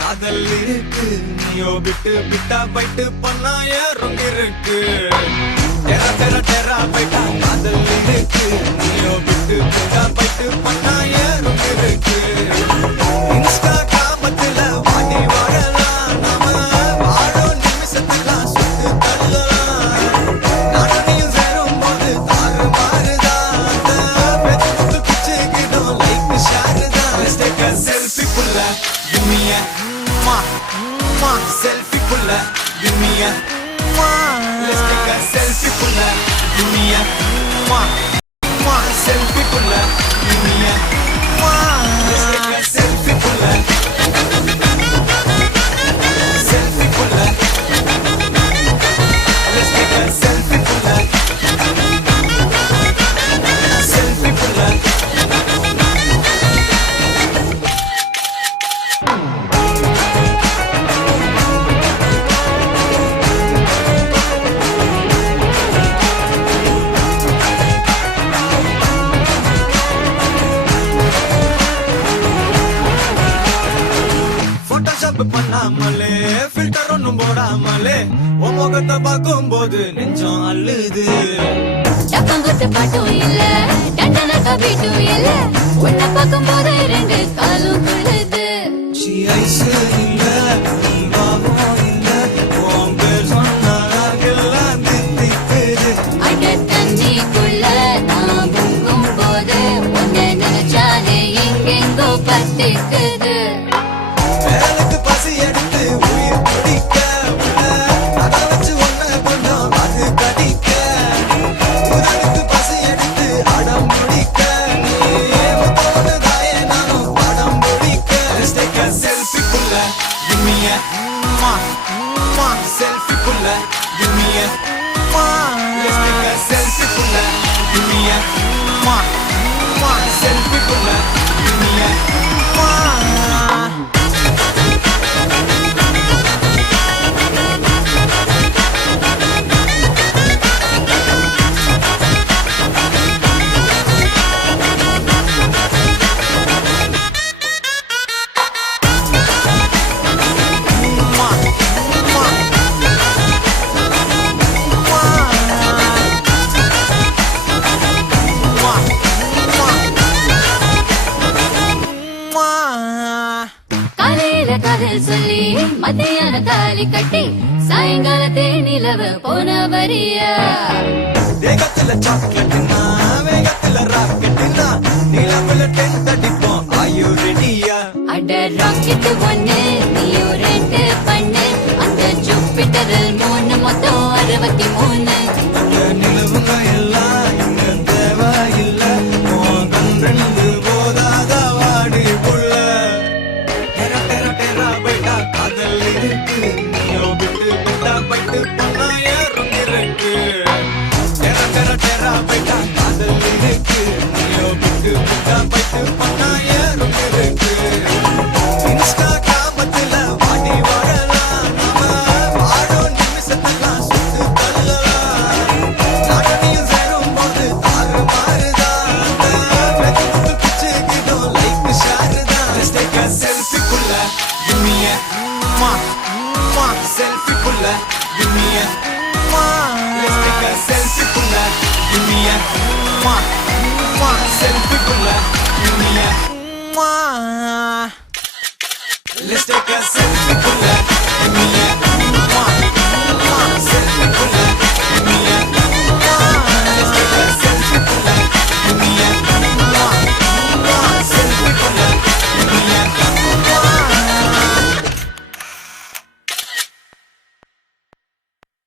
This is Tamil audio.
காதல் இருக்கு நீயோ விட்டு விட்டா பைட்டு பண்ணா யாரும் இருக்கு டெரா டெரா டெரா பைட்டா காதல் இருக்கு நீயோ விட்டு விட்டா பைட்டு பண்ணா யாரும் இருக்கு இன்ஸ்டாகிராமத்துல வாடி வாழலாம் நாம வாழும் நிமிஷத்தெல்லாம் சுட்டு தள்ளலாம் நானும் நீயும் சேரும் போது தாறு மாறுதான் பெத்து பிச்சுக்கிடும் லைக் ஷேர் தான் Let's take a selfie புள்ள Give me a selfie pulla, give me a Let's take a selfie pulla, give me a selfie pulla, give me a Let's take a selfie pulla, selfie pulla. Let's take a selfie pulla, selfie pulla. பண்ணாமலே ஃபில்டர் ஒன்னும் போடாமலே உன் முகத்தை பார்க்கும் போது நெஞ்சம் அள்ளுது டப்பங்குத்து பாட்டும் இல்ல டண்டனக்கா பீட்டும் இல்ல உன்னை பார்க்கும் போது ரெண்டு காலும் துள்ளுது ஐஸ் இல்ல பாவம் இல்ல உன் பேர் சொன்னாலாம் தித்திக்குது அட தண்ணிக்குள்ள நான் பொங்கும் போது உன்னை நினைச்சாலே எங்கெங்கோ பத்திக்குது வேலைக்கு பசி எடுத்து உயிர் பிடிக்க அதை வச்சு ஒன்ன கொஞ்சம் அது கடிக்க உதவிக்கு பசி எடுத்து அடம் பிடிக்க நீ தாயே நானும் படம் பிடிக்க Let's take a selfie புள்ள Give me a selfie புள்ள Give me a Let's take a selfie புள்ள Give me a selfie புள்ள Give me a காதல் சொல்லி மத்தியான தாலி கட்டி சாயங்கால தேனிலவு போன வரியா வேகத்துல சாக்லேட்னா வேகத்துல ராக்கெட்னா நிலவுல டென்ட் அடிப்போம் Are you ready-யா அட ராக்கெட் ஒண்ணு நீயோ ரெண்டு பண்ணு அந்த ஜூபிட்டரில் 3 மொத்தம் 63 அந்த நிலவுங்க எல்லாம் இங்க தேவையில்ல உன் கண் ரெண்டு போதாத வாடி புள்ள டெரா டெரா டெரா பைட்டா காதல் இருக்கு நீயோ விட்டு விட்டா பைட்டு பண்ணா யாரும் இருக்கு டெரா டெரா டெரா பைட்டா காதல் இருக்கு நீயோ விட்டு விட்டா பைட்டு பண்ணா யாரும் இருக்கு இன்ஸ்டாகிராமத்துல வாடி வாழலாம் நாம வாழும் நிமிஷத்தெல்லாம் சுட்டு தள்ளலாம் நானும் நீயும் சேரும் போது தாறு மாறுதான் பெத்து பிச்சுக்கிடும் லைக் ஷேர் தான் Let's take a selfie புள்ள Give me a selfie புள்ள Give me a Let's take a selfie புள்ள Give me a selfie புள்ள Give me a Let's take a selfie புள்ள